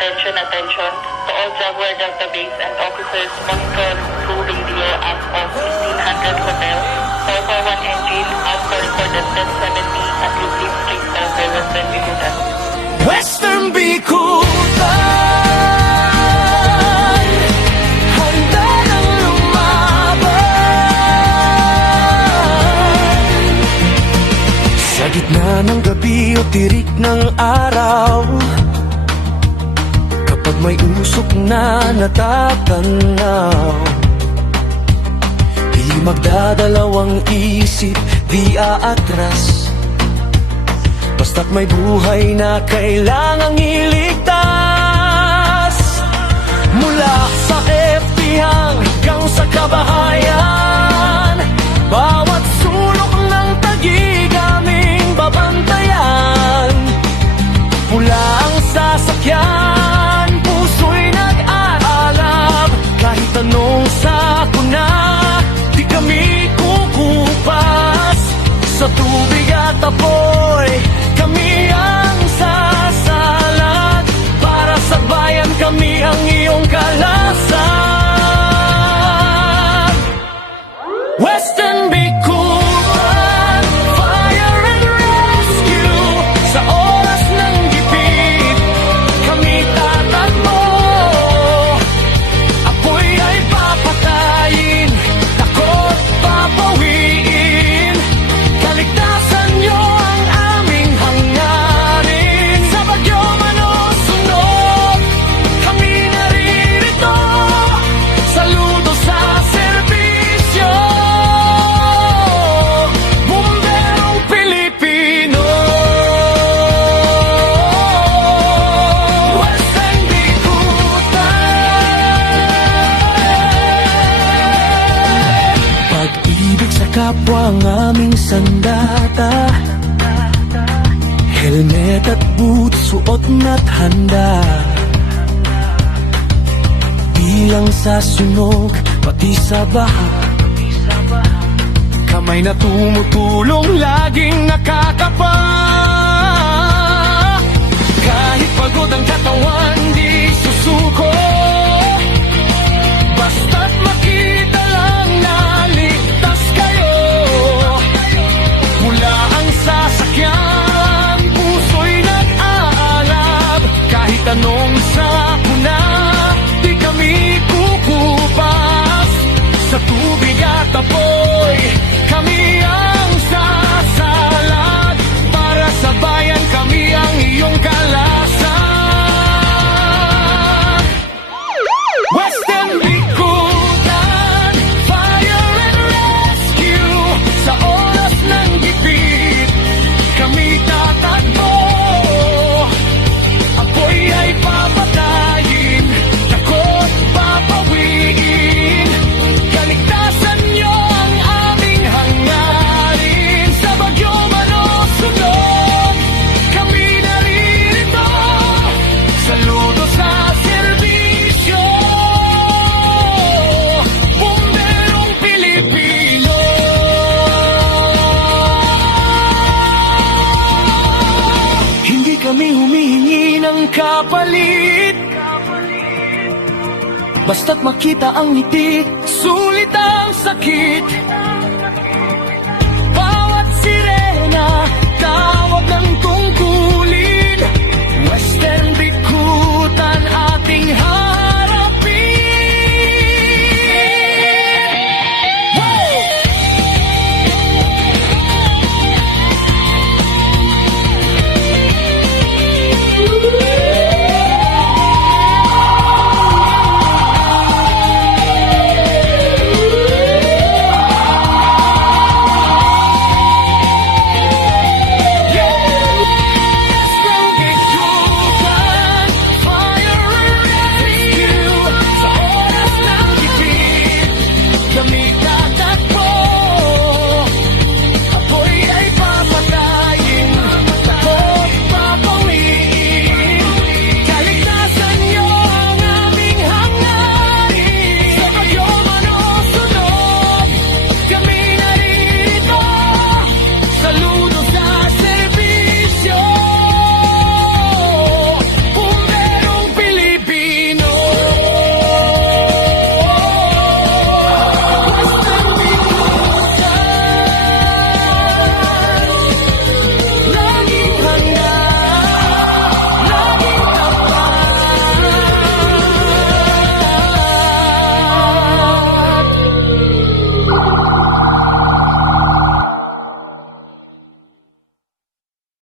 attention to all Jaguar Delta base and officers monitor through radio as of 1500 Hotel 441 engine out for recorded 1070 at Lucid Street Center, Western Bicutan. Western Bicutan, handa nang lumaban. Sa gitna ng gabi o tirik ng araw, kapag may usok na natatanaw, di magdadalawang isip, di aatras. Basta't may buhay na kailangang iligtas. Mula sa FB hanggang sa kabahayan, bawat sulok ng tagig aming babantayan. Pula ang sasakyan, puso'y nag-aalab. Kahit anong sakuna, di kami kukupas. Sa tubig at apoy, kami ang sasalag. Para sa bayan, kami ang iyong kalasag. Western Bicutan, fire and rescue. Sa oras ng gipit, kami tatakbo. Apoy ay papatayin, takot papawiin. Kaligtasan niyo ang aming hangarin. Sa bagyo man o sunog, kami naririto. Saludo sa serbisyo, Bumberong Pilipino. Western Bicutan, pag-ibig sa kapwa ang aming sandata. Helmet at boots, suot na't handa. Bilang sa sunog, pati sa baha. Kamay na tumutulong, laging nakakapa. Kahit pagod ang katawan, di susuko. Basta't makita lang na ligtas kayo. Mula ang sasakyan, puso'y nag-aalab. Kahit anong sakuna, di kami kukupas. Sa tubig at apoy, kami ang sasalag. Para sa bayan, kami ang iyong kalasag. Western Bicutan, fire and rescue. Sa oras ng gipit, kami tatakbo. Apoy ay papatayin, takot papawiin. Kaligtasan niyo ang aming hangarin. Sa bagyo man o sunog, kami naririto. Saludo sa serbisyo, Bumberong Pilipino. Hindi kami humihingi ng kapalit. Basta't makita ang ngiti, sulit ang sakit. Bawat sirena, tawag ng tungkulin.